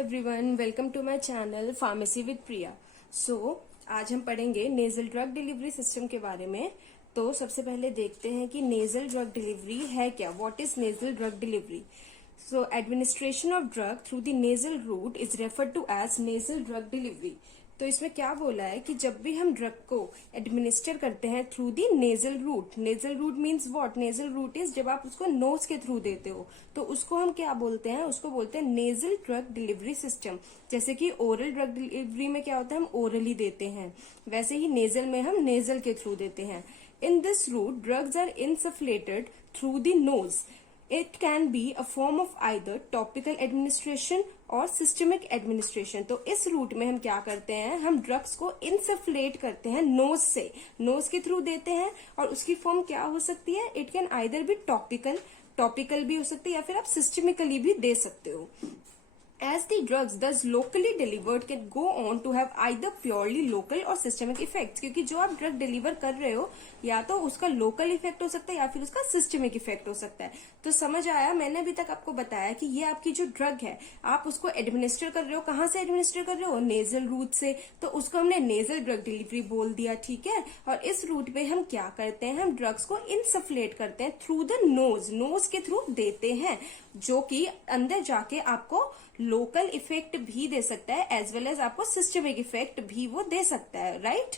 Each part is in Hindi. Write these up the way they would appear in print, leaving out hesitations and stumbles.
Everyone, welcome to my channel pharmacy with Priya. आज हम पढ़ेंगे नेजल ड्रग डिलीवरी सिस्टम के बारे में। तो सबसे पहले देखते हैं कि नेजल ड्रग डिलीवरी है क्या। What is nasal drug delivery? Administration of drug through the nasal route is referred to as nasal drug delivery. तो इसमें क्या बोला है कि जब भी हम ड्रग को एडमिनिस्टर करते हैं through the nasal route, nasal route means what? Nasal route is जब आप उसको नोज के थ्रू देते हो तो उसको हम क्या बोलते हैं? उसको बोलते हैं नेजल ड्रग डिलीवरी सिस्टम। जैसे कि ओरल ड्रग डिलीवरी में क्या होता है, हम ओरली देते हैं, वैसे ही नेजल में हम नेजल के थ्रू देते हैं। In this route drugs are insufflated through the nose. It can be a form of either topical administration और सिस्टमिक एडमिनिस्ट्रेशन। तो इस रूट में हम क्या करते हैं, हम ड्रग्स को इंसफलेट करते हैं नोज से, नोज के थ्रू देते हैं। और उसकी फॉर्म क्या हो सकती है? It can either be topical भी हो सकती है या फिर आप सिस्टमिकली भी दे सकते हो। As the drugs thus locally delivered can go on to have either purely local or systemic effects, क्योंकि जो आप ड्रग डिलीवर कर रहे हो या तो उसका लोकल इफेक्ट हो सकता है या फिर उसका सिस्टमिक इफेक्ट हो सकता है। तो समझ आया? मैंने अभी तक आपको बताया कि ये आपकी जो ड्रग है आप उसको एडमिनिस्टर कर रहे हो, कहाँ से एडमिनिस्टर कर रहे हो? नेजल रूट से। तो उसको हमने नेजल ड्रग डिलीवरी बोल दिया, ठीक है। और इस रूट पे हम क्या करते हैं, हम ड्रग्स को इंसफलेट करते हैं थ्रू द नोज, नोज के थ्रू देते हैं, जो कि अंदर जाके आपको लोकल इफेक्ट भी दे सकता है एज वेल एज आपको सिस्टमिक इफेक्ट भी वो दे सकता है, right.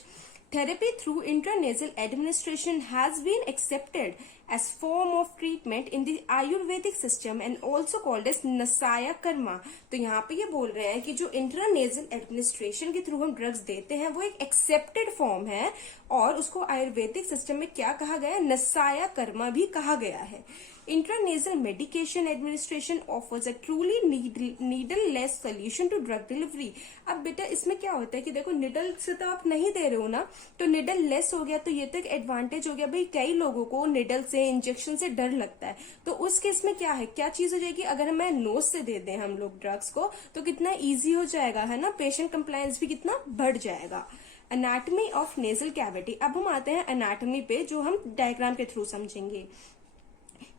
Therapy through intranasal administration has been accepted as form of treatment in the Ayurvedic system and also called as nasya karma. तो यहाँ पे ये बोल रहे हैं कि जो इंट्रानेजल एडमिनिस्ट्रेशन के थ्रू हम ड्रग्स देते हैं वो एक एक्सेप्टेड फॉर्म है और उसको आयुर्वेदिक सिस्टम में क्या कहा गया है? नसाया कर्मा भी कहा गया है। Intranasal medication administration offers a truly needle-less solution to drug delivery। अब बेटा इसमें क्या होता है कि देखो, निडल से तो आप नहीं दे रहे हो ना, तो निडल लेस हो गया तो ये तो एक एडवांटेज हो गया। भाई कई लोगों को निडल से, इंजेक्शन से डर लगता है, तो उस केस में क्या है, क्या चीज हो जाएगी? अगर हमें नोज से दे दें हम लोग ड्रग्स को तो कितना ईजी हो जाएगा, है ना। पेशेंट कंप्लायंस भी कितना बढ़ जाएगा। Anatomy of nasal cavity. अब हम आते हैं एनाटमी पे, जो हम डायग्राम के थ्रू समझेंगे।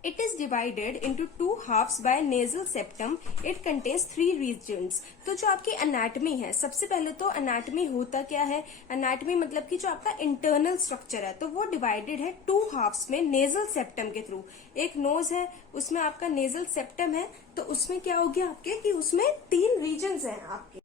It is divided into two halves by nasal septum. It contains 3 regions। तो जो आपकी एनाटमी है, सबसे पहले तो एनाटमी होता क्या है? एनाटमी मतलब कि जो आपका इंटरनल स्ट्रक्चर है, तो वो डिवाइडेड है 2 हाफ्स में नेजल सेप्टम के थ्रू। एक नोज है, उसमें आपका नेजल सेप्टम है, तो उसमें क्या हो गया आपके कि उसमें 3 रीजन्स हैं आपके,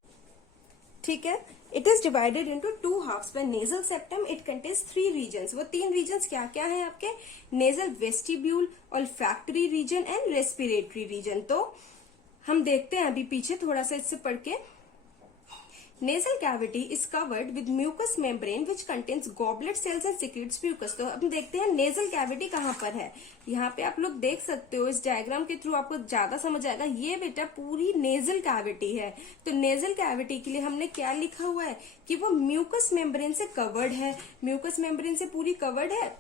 ठीक है। It is divided into 2 halves by nasal septum. It contains 3 regions. वो 3 रीजन्स क्या क्या है आपके? Nasal vestibule, olfactory region and respiratory region. तो हम देखते हैं अभी पीछे थोड़ा सा इससे पढ़ के। Nasal cavity is covered with mucous membrane which contains goblet cells and secretes mucus। तो अब देखते हैं नेजल कैविटी कहाँ पर है। यहाँ पे आप लोग देख सकते हो, इस डायग्राम के थ्रू आपको ज्यादा समझ आएगा। ये बेटा पूरी नेजल कैविटी है। तो नेजल कैविटी के लिए हमने क्या लिखा हुआ है कि वो म्यूकस मेम्ब्रेन से कवर्ड है, म्यूकस मेम्ब्रेन से पूरी कवर्ड है।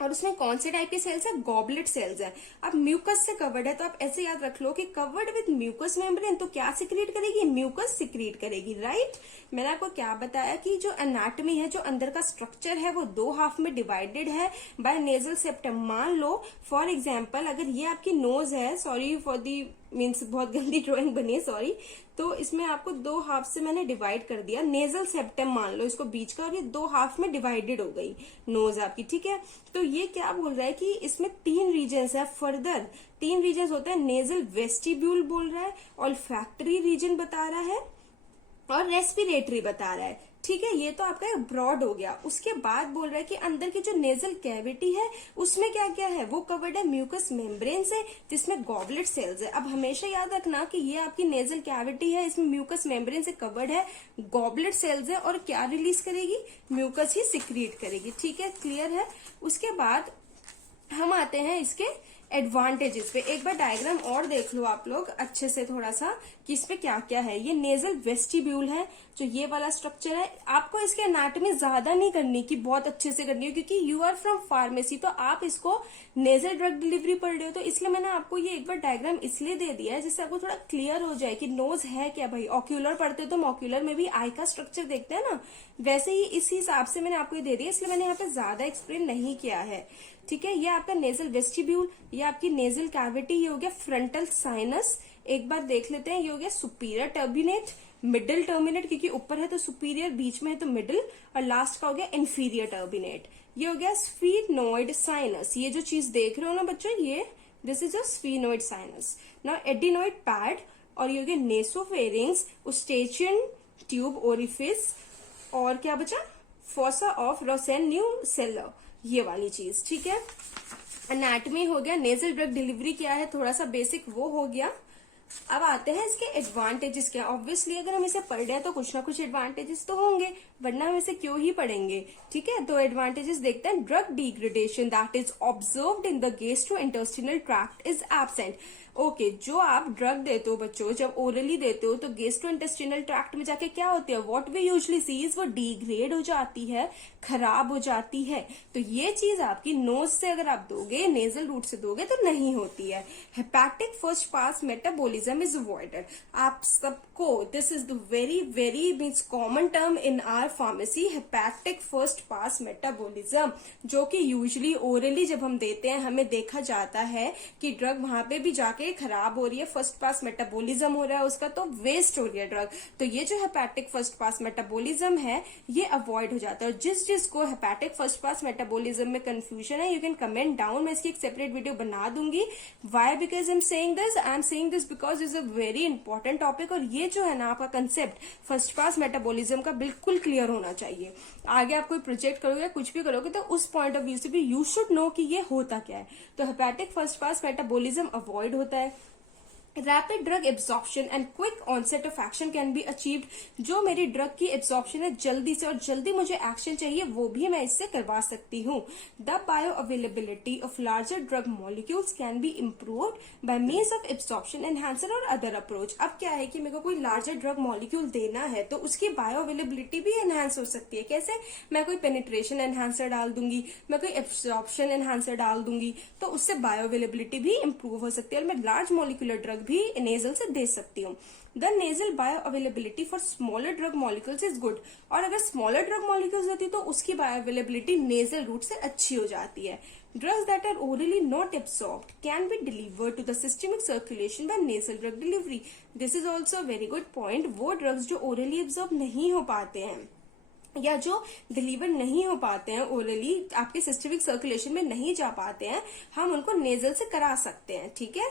और उसमें कौन से टाइप के सेल्स है? गॉबलेट सेल्स है। अब म्यूकस से कवर्ड है तो आप ऐसे याद रख लो कि कवर्ड विद म्यूकस मेम्ब्रेन, तो क्या सिक्रीट करेगी? म्यूकस सिक्रीट करेगी, राइट। मैंने आपको क्या बताया कि जो एनाटमी है, जो अंदर का स्ट्रक्चर है, वो 2 हाफ में डिवाइडेड है बाय नेजल सेप्टम। मान लो फॉर एग्जाम्पल अगर ये आपकी नोज है, सॉरी फॉर दी मीन्स बहुत गंदी ड्राइंग बनी है, सॉरी। तो इसमें आपको 2 हाफ से मैंने डिवाइड कर दिया नेजल सेप्टम, मान लो इसको बीच का, और ये 2 हाफ में डिवाइडेड हो गई नोज आपकी, ठीक है। तो ये क्या बोल रहा है कि इसमें 3 रीजन्स है। फर्दर 3 रीजन्स होते हैं। नेजल वेस्टिब्यूल बोल रहा है, ऑल्फैक्टरी रीजन बता रहा है और रेस्पिरेटरी बता रहा है, ठीक है। ये तो आपका ब्रॉड हो गया। उसके बाद बोल रहा है कि अंदर की जो नेजल कैविटी है उसमें क्या क्या है? वो कवर्ड है म्यूकस मेम्ब्रेन से, जिसमें गॉबलेट सेल्स है। अब हमेशा याद रखना कि ये आपकी नेजल कैविटी है, इसमें म्यूकस मेम्ब्रेन से कवर्ड है, गॉबलेट सेल्स है, और क्या रिलीज करेगी? म्यूकस ही सिक्रीट करेगी, ठीक है। क्लियर है? उसके बाद हम आते हैं इसके एडवांटेजेस पे। एक बार डायग्राम और देख लो आप लोग अच्छे से थोड़ा सा कि इसमें क्या क्या है। ये नेजल वेस्टिब्यूल है, जो ये वाला स्ट्रक्चर है। आपको इसके एनाटॉमी ज्यादा नहीं करनी कि बहुत अच्छे से करनी है, क्योंकि यू आर फ्रॉम फार्मेसी, तो आप इसको नेजल ड्रग डिलीवरी पढ़ रहे हो, तो इसलिए मैंने आपको ये एक बार डायग्राम इसलिए दे दिया है जिससे आपको थोड़ा क्लियर हो जाए कि नोज है क्या। भाई ऑक्यूलर पढ़ते हो तो ऑक्यूलर में भी आई का स्ट्रक्चर देखते हैं ना, वैसे ही इस हिसाब से मैंने आपको ये दे दिया, इसलिए मैंने यहाँ पे ज्यादा एक्सप्लेन नहीं किया है, ठीक है। ये आपका नेजल वेस्टिब्यूल, ये आपकी नेजल कैविटी, ये हो गया फ्रंटल साइनस, एक बार देख लेते हैं, ये हो गया सुपीरियर टर्बिनेट, मिडिल टर्मिनेट, क्योंकि ऊपर है तो सुपीरियर, बीच में है तो मिडिल, और लास्ट का हो गया इंफीरियर टर्बिनेट। ये हो गया स्फीनोइड साइनस। ये जो चीज देख रहे हो ना बच्चों, ये this is a sphenoid sinus. Now adenoid pad, और ये हो गया नेसोफेरिंग्स, उस्टेचियन ट्यूब ओरिफिस, और क्या बचा, फोसा ऑफ रोसेन्यूसेलर, ये वाली चीज। ठीक है, एनाटमी हो गया। नेजल ड्रग डिलीवरी क्या है, थोड़ा सा बेसिक वो हो गया। अब आते हैं इसके एडवांटेजेस क्या। ऑब्वियसली अगर हम इसे पढ़ रहे हैं तो कुछ ना कुछ एडवांटेजेस तो होंगे, वरना हम इसे क्यों ही पढ़ेंगे। ठीक है, तो एडवांटेजेस देखते हैं। Drug degradation that is observed in the gastrointestinal tract is absent. Okay, जो आप ड्रग देते हो बच्चों, जब ओरली देते हो तो गैस्ट्रोइंटेस्टाइनल ट्रैक्ट में जाके क्या होती है, what we usually see is वो डिग्रेड हो जाती है, खराब हो जाती है। तो ये चीज आपकी नोज से अगर आप दोगे, नेजल रूट से दोगे तो नहीं होती है। Hepatic first pass metabolism is avoided. आप सबको, this is the very very means common term in our pharmacy, hepatic first pass metabolism, जो कि यूजुअली ओरली जब हम देते हैं हमें देखा जाता है कि ड्रग वहां पे भी जाके खराब हो रही है, फर्स्ट पास मेटाबॉलिज्म हो रहा है उसका, तो वेस्ट हो रही है ड्रग। तो ये जो हेपेटिक फर्स्ट पास मेटाबॉलिज्म है ये अवॉइड हो जाता है। और जिसको हेपेटिक फर्स्ट पास मेटाबॉलिज्म में कंफ्यूजन है, यू कैन कमेंट डाउन, मैं इसकी एक सेपरेट वीडियो बना दूंगी। Why because I am saying this because is a very important topic. और ये जो है ना आपका कंसेप्ट फर्स्ट पास मेटाबॉलिज्म का बिल्कुल क्लियर होना चाहिए। आगे आप कोई प्रोजेक्ट करोगे, कुछ भी करोगे, तो उस पॉइंट ऑफ व्यू से भी यू शुड नो कि ये होता क्या है। तो hepatic first pass metabolism avoid होता है। Rapid drug absorption and quick onset of action can be achieved. जो मेरी ड्रग की एब्जॉर्प्शन है जल्दी से, और जल्दी मुझे एक्शन चाहिए, वो भी मैं इससे करवा सकती हूँ। The bio availability of larger drug molecules can be improved bye means of absorption enhancer और अदर अप्रोच। अब क्या है कि मेरे को कोई लार्जर ड्रग मॉलिक्यूल देना है तो उसकी बायो अवेलेबिलिटी भी एनहांस हो सकती है। कैसे, मैं कोई पेनिट्रेशन एनहांसर डाल दूंगी, मैं कोई एब्जॉर्प्शन एनहांसर डाल दूंगी, तो उससे बायो अवेलेबिलिटी भी इंप्रूव हो सकती है, और मैं लार्ज मॉलिक्यूलर ड्रग भी नेजल से दे सकती हूँ। The nasal bio availability for smaller drug molecules is good. और अगर स्मॉलर ड्रग मॉलिक्यूल्स होती तो उसकी बायो अवेलेबिलिटी नेजल रूट से अच्छी हो जाती है। Drugs that are orally not absorbed can be delivered to the systemic circulation by nasal drug delivery. This is also a very good point. वो drugs जो orally absorb नहीं हो पाते हैं या जो डिलीवर नहीं हो पाते हैं ओरली, आपके सिस्टमिक सर्कुलेशन में नहीं जा पाते हैं, हम उनको नेजल से करा सकते हैं। ठीक है,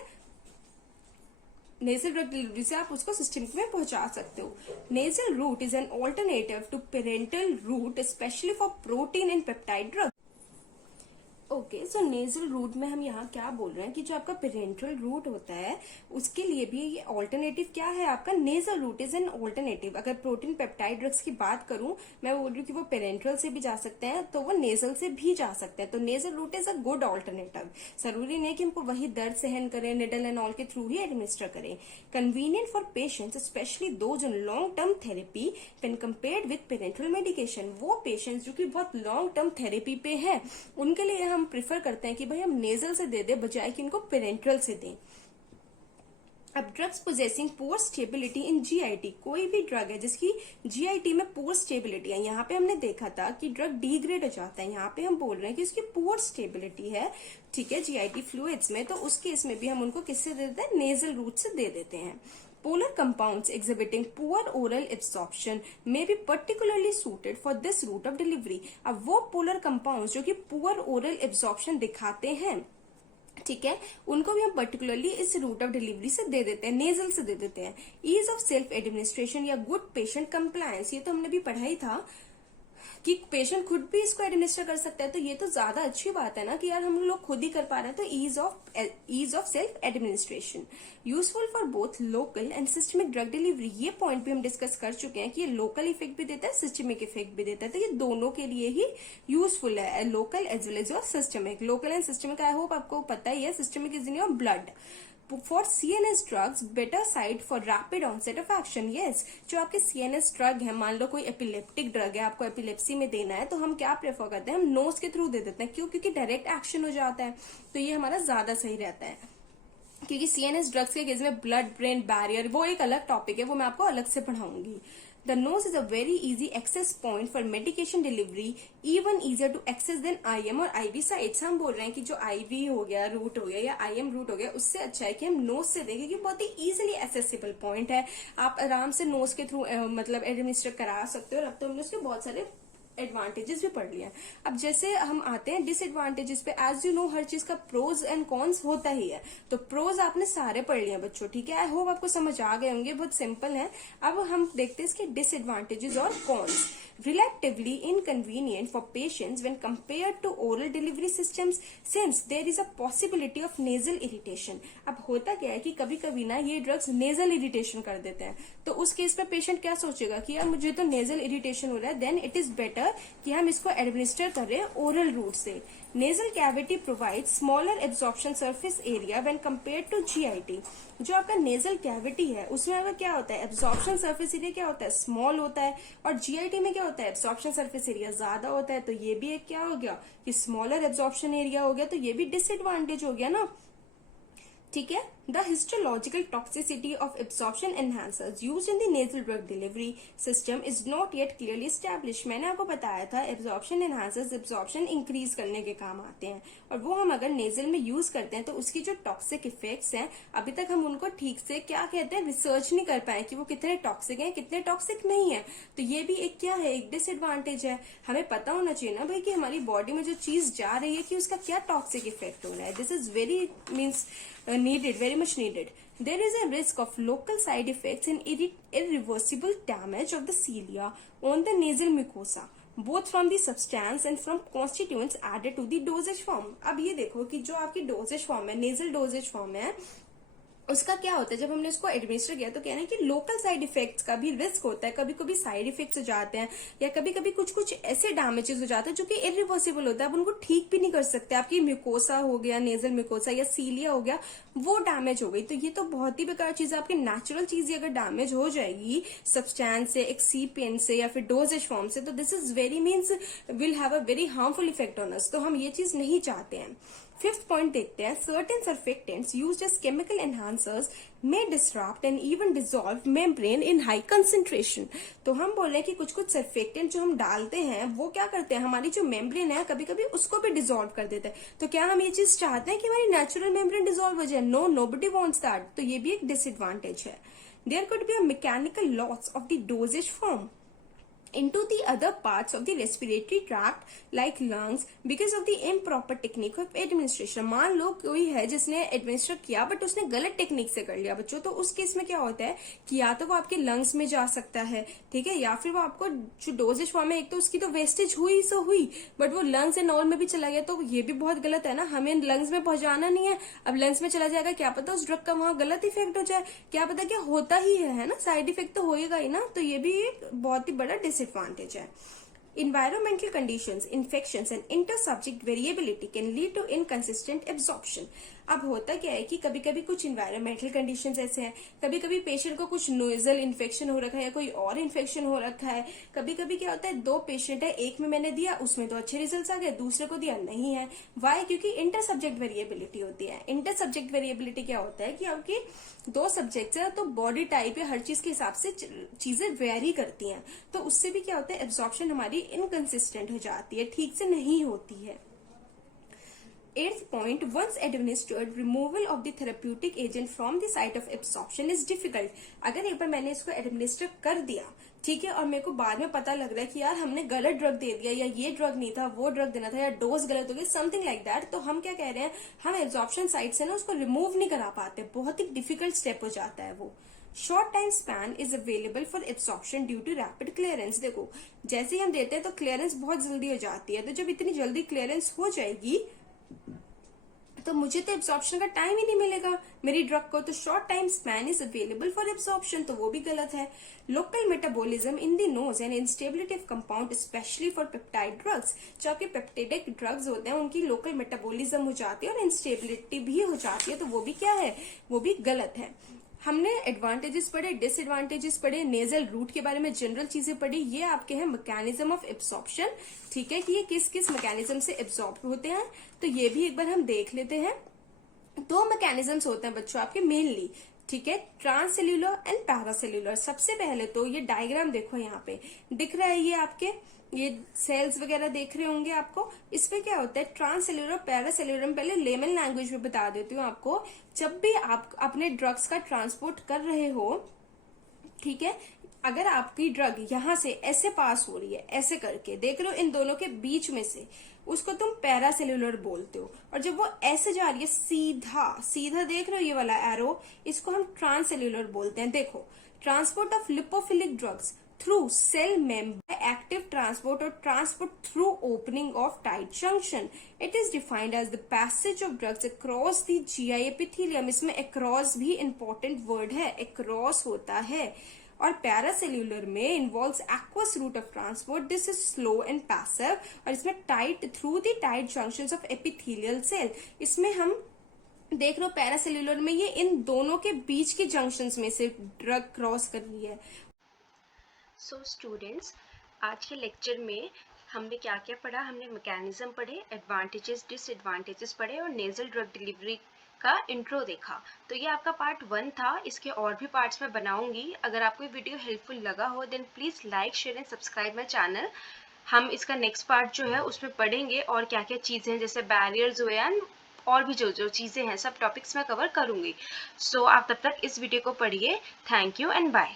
नेजल ड्रग डिलीवरी से आप उसको सिस्टमिक में पहुंचा सकते हो। Nasal route is an alternative to parental route specially for protein and peptide drug. Okay, so nasal route में हम यहाँ क्या बोल रहे हैं कि जो आपका पेरेंट्रल रूट होता है उसके लिए भी ये ऑल्टरनेटिव क्या है आपका, nasal route is an alternative. अगर प्रोटीन पेप्टाइड ड्रग्स की बात करूं, मैं बोल रही हूँ कि वो पेरेंट्रल से भी जा सकते हैं तो वो नेजल से भी जा सकते हैं। तो nasal route is a good alternative. जरूरी नहीं कि हमको वही दर्द सहन करें, निडल एंड ऑल के थ्रू ही एडमिनिस्टर करें। Convenient for patients specially those on long term therapy when compared with parenteral medication. वो पेशेंट्स जो कि बहुत लॉन्ग टर्म थेरेपी पे हैं उनके लिए हम प्रिफर करते हैं कि भाई हम नेजल से दे दे बजाय कि इनको पेरेंट्रल से दें। अब drugs possessing poor stability in GIT, कोई भी ड्रग है जिसकी जीआईटी में पुअर स्टेबिलिटी है, यहाँ पे हमने देखा था कि ड्रग डिग्रेड हो जाता है, यहाँ पे हम बोल रहे हैं कि उसकी पुअर स्टेबिलिटी है, ठीक है, जीआईटी फ्लूइड्स में, तो उस केस में भी हम उनको किससे दे देते हैं, नेजल रूट से दे देते हैं। Polar compounds exhibiting poor oral absorption may be particularly suited for this route of delivery. अब वो polar compounds जो कि poor oral absorption दिखाते हैं, ठीक है, उनको भी हम पर्टिकुलरली इस रूट ऑफ डिलीवरी से दे देते हैं, नेजल से दे देते हैं। ईज ऑफ सेल्फ एडमिनिस्ट्रेशन या गुड पेशेंट कंप्लायंस, ये तो हमने भी पढ़ा ही था कि पेशेंट खुद भी इसको एडमिनिस्टर कर सकता है, तो ये तो ज्यादा अच्छी बात है ना कि यार हम लोग खुद ही कर पा रहे हैं। तो ease of self administration useful for both local and systemic drug delivery. ये पॉइंट भी हम डिस्कस कर चुके हैं कि ये लोकल इफेक्ट भी देता है, सिस्टमिक इफेक्ट भी देता है, तो ये दोनों के लिए ही यूजफुल है, local as well as your systemic. Local and systemic I hope आपको पता ही है, systemic is in your blood. For CNS drugs, better site for rapid onset of action. Yes, जो आपके CNS ड्रग है, मान लो कोई एपिलेप्टिक ड्रग है, आपको एपिलेप्सी में देना है, तो हम क्या प्रेफर करते हैं, हम नोज के थ्रू दे देते हैं। क्यों? क्योंकि डायरेक्ट एक्शन हो जाता है, तो ये हमारा ज्यादा सही रहता है। क्योंकि सीएनएस ड्रग्स के केस में ब्लड ब्रेन बैरियर वो एक अलग टॉपिक है, वो मैं आपको अलग से पढ़ाऊंगी। The nose is a very easy access point for medication delivery, even easier to access than IM और आईवी साइट्स। हम बोल रहे हैं कि जो आईवी हो गया रूट हो गया या आईएम रूट हो गया, उससे अच्छा है कि हम नोज से देखें, कि बहुत ही इजिली एक्सेसिबल पॉइंट है, आप आराम से नोज के थ्रू मतलब एडमिनिस्टर करा सकते हो। और अब तो हमने उसके बहुत सारे एडवांटेजेस भी पढ़ लिया। अब जैसे हम आते हैं डिसएडवांटेजेस पे, एज यू नो हर चीज का प्रोज एंड कॉन्स होता ही है। तो प्रोज आपने सारे पढ़ लिए बच्चों, ठीक है, आई होप आपको समझ आ गए होंगे, बहुत सिंपल है। अब हम देखते हैं इसके डिसएडवांटेजेस और cons. Relatively inconvenient for patients when compared to oral delivery systems since there is a possibility of nasal irritation। अब होता क्या है कि कभी कभी ना ये ड्रग्स नेजल इरिटेशन कर देते हैं, तो उस केस पे पेशेंट क्या सोचेगा कि यार मुझे तो नेजल इरिटेशन हो रहा है, देन इट इज बेटर कि हम इसको एडमिनिस्टर करें ओरल रूट से। Nasal cavity provide smaller absorption surface area when compared to GIT. जो आपका नेजल कैविटी है उसमें आपका क्या होता है, एब्जॉर्प्शन सरफेस एरिया क्या होता है, स्मॉल होता है, और जीआईटी में क्या होता है, एब्जॉर्प्शन सरफेस एरिया ज्यादा होता है। तो ये भी एक क्या हो गया कि स्मॉलर एब्जॉर्प्शन एरिया हो गया, तो ये भी डिसएडवांटेज हो गया ना, ठीक है। The histological toxicity of absorption enhancers used in the nasal drug delivery system is not yet clearly established. मैंने आपको बताया था एब्जॉर्प्शन एनहांसर्स एब्जॉर्प्शन इंक्रीज करने के काम आते हैं, और वो हम अगर नेजल में यूज करते हैं तो उसकी जो टॉक्सिक इफेक्ट्स हैं अभी तक हम उनको ठीक से क्या कहते हैं रिसर्च नहीं कर पाए कि वो कितने टॉक्सिक हैं कितने टॉक्सिक नहीं है। तो ये भी एक क्या है, एक डिसएडवांटेज है। हमें पता होना चाहिए ना भाई कि हमारी बॉडी में जो चीज जा रही है कि उसका क्या टॉक्सिक इफेक्ट हो रहा है। This is very means needed, very much needed. There is a risk of local side effects and irreversible damage of the cilia on the nasal mucosa, both from the substance and from constituents added to the dosage form। अब ये देखो कि जो आपकी डोजेज फॉर्म है, नेजल डोजेज फॉर्म है, उसका क्या होता है जब हमने उसको एडमिनिस्टर किया तो कहना है कि लोकल साइड इफेक्ट्स का भी रिस्क होता है, कभी कभी साइड इफेक्ट्स हो जाते हैं, या कभी कभी कुछ कुछ ऐसे डैमेजेस हो जाते हैं जो कि इरिवर्सिबल होता है, आप उनको ठीक भी नहीं कर सकते। आपकी म्यूकोसा हो गया, नेजल म्यूकोसा या सीलिया हो गया, वो डैमेज हो गई, तो ये तो बहुत ही बेकार चीज है। आपकी नेचुरल चीज अगर डैमेज हो जाएगी सब्सटेंस से, एक्सीपिएंट से, या फिर डोजेज फॉर्म से, तो this is very means will have a very harmful effect on us, तो हम ये चीज नहीं चाहते हैं। फिफ्थ पॉइंट देखते हैं, certain surfactants used as chemical enhancers may disrupt and even dissolve membrane in high concentration। तो हम बोल रहे हैं कि कुछ कुछ सर्फेक्टेंट जो हम डालते हैं वो क्या करते हैं, हमारी जो मेम्ब्रेन है कभी कभी उसको भी डिसॉल्व कर देते हैं। तो क्या हम ये चीज चाहते हैं कि हमारी नेचुरल मेम्ब्रेन डिसॉल्व हो जाए? No, nobody wants that. तो ये भी एक डिसएडवांटेज है। There could be a mechanical loss of the dosage form into the other parts of the respiratory tract like lungs because of the improper technique of administration। मान लो कोई है जिसने एडमिनिस्टर किया बट उसने गलत टेक्निक से कर लिया बच्चों, तो उस केस में क्या होता है कि या तो वो आपके लंग्स में जा सकता है, ठीक है, या फिर वो आपको जो डोजेज फॉर्म है एक तो उसकी तो वेस्टेज हुई सो हुई, बट वो लंग्स एंड ऑल में भी चला गया, तो ये भी बहुत गलत है ना। हमें लंग्स में पहुंचाना नहीं है, अब लंग्स में चला जाएगा, क्या पता उस ड्रग का वहां गलत इफेक्ट हो जाए, क्या पता, क्या होता ही है ना, साइड इफेक्ट तो होएगा ही ना। तो ये भी एक बहुत ही बड़ा डिसएडवांटेज है। Environmental conditions, infections and inter-subject variability can lead to inconsistent absorption। अब होता क्या है कि कभी कभी कुछ इन्वायरमेंटल कंडीशंस ऐसे हैं, कभी कभी पेशेंट को कुछ नोजल इन्फेक्शन हो रखा है या कोई और इन्फेक्शन हो रखा है। कभी कभी क्या होता है, दो पेशेंट है, एक में मैंने दिया उसमें तो अच्छे रिजल्ट्स आ गए, दूसरे को दिया नहीं है। वाई? क्योंकि इंटर सब्जेक्ट वेरिएबिलिटी होती है। इंटर सब्जेक्ट वेरिएबिलिटी क्या होता है कि आपकी दो सब्जेक्ट्स है तो बॉडी टाइप है, हर चीज के हिसाब से चीजें वेरी करती हैं, तो उससे भी क्या होता है एब्जॉर्प्शन हमारी इनकंसिस्टेंट हो जाती है, ठीक से नहीं होती है। Eighth point, once administered, removal of the therapeutic agent from the site of absorption is difficult। अगर एक बार मैंने इसको एडमिनिस्टर कर दिया, ठीक है, और मेरे को बाद में पता लग रहा है कि यार हमने गलत ड्रग दे दिया, या ये ड्रग नहीं था वो ड्रग देना था, या डोज गलत हो गई, समथिंग लाइक दैट, तो हम क्या कह रहे हैं, हम एब्जॉर्प्शन साइट से ना उसको रिमूव नहीं करा पाते, बहुत ही डिफिकल्ट स्टेप हो जाता है वो। Short time span is available for absorption due to rapid clearance. देखो जैसे ही हम देते हैं तो क्लियरेंस बहुत जल्दी हो जाती है, तो जब इतनी जल्दी क्लियरेंस हो जाएगी तो मुझे तो एब्सॉर्प्शन का टाइम ही नहीं मिलेगा मेरी ड्रग को, तो short time span is available for absorption, तो वो भी गलत है। Local metabolism in the nose and instability of compound specially for peptide drugs. जो आपके पेप्टाइडिक ड्रग्स होते हैं उनकी लोकल मेटाबॉलिज्म हो जाती है और इंस्टेबिलिटी भी हो जाती है, तो वो भी क्या है, वो भी गलत है। हमने एडवांटेजेस पढ़े, डिसएडवांटेजेस पढ़े, नेजल रूट के बारे में जनरल चीजें पढ़ी। ये आपके हैं मैकेनिज्म ऑफ एब्सॉर्प्शन, ठीक है, कि ये किस किस मैकेनिज्म से एब्सॉर्ब होते हैं, तो ये भी एक बार हम देख लेते हैं दो मैकेनिज्म्स होते हैं बच्चों आपके मेनली, ठीक है, ट्रांससेल्यूलर एंड पैरासेल्यूलर। सबसे पहले तो ये डायग्राम देखो, यहाँ पे दिख रहा है ये आपके, ये सेल्स वगैरह देख रहे होंगे आपको। इसमें क्या होता है ट्रांससेल्यूलर पैरासेल्यूलर में, पहले लेमन लैंग्वेज में बता देती हूँ आपको। जब भी आप अपने ड्रग्स का ट्रांसपोर्ट कर रहे हो, ठीक है, अगर आपकी ड्रग यहां से ऐसे पास हो रही है, ऐसे करके देख रहे हो इन दोनों के बीच में से, उसको तुम पैरासेल्यूलर बोलते हो। और जब वो ऐसे जा रही है सीधा सीधा, देख रहे हो ये वाला एरो, इसको हम ट्रांससेल्यूलर बोलते हैं। देखो, transport of lipophilic drugs through cell member, active transport और transport through opening of tight junction. It is defined as the passage of drugs across the GI epithelium. इसमें अक्रॉस भी इंपॉर्टेंट वर्ड है, अक्रॉस होता है। और पैरासेल्यूलर में involves aqueous route of transport, this is slow and passive. और इसमें tight through the tight junctions of epithelial cell. इसमें हम देख रहे हो पैरासेल्यूलर में ये इन दोनों के बीच के जंक्शंस में से ड्रग क्रॉस कर रही है। सो स्टूडेंट्स, आज के लेक्चर में हमने क्या क्या पढ़ा? हमने मैकेनिज्म पढ़े, एडवांटेजेस डिसएडवांटेजेस पढ़े और नेजल ड्रग डिलीवरी का इंट्रो देखा। तो ये आपका पार्ट 1 था। इसके और भी पार्ट्स मैं बनाऊंगी। अगर आपको ये वीडियो हेल्पफुल लगा हो then please like, share and subscribe my channel. हम इसका नेक्स्ट पार्ट जो है उसमें पढ़ेंगे और क्या क्या चीज़ें हैं, जैसे बैरियर्स हुए एंड और भी जो जो चीज़ें हैं, सब टॉपिक्स मैं कवर करूँगी। सो आप तब तक इस वीडियो को पढ़िए। Thank you and bye.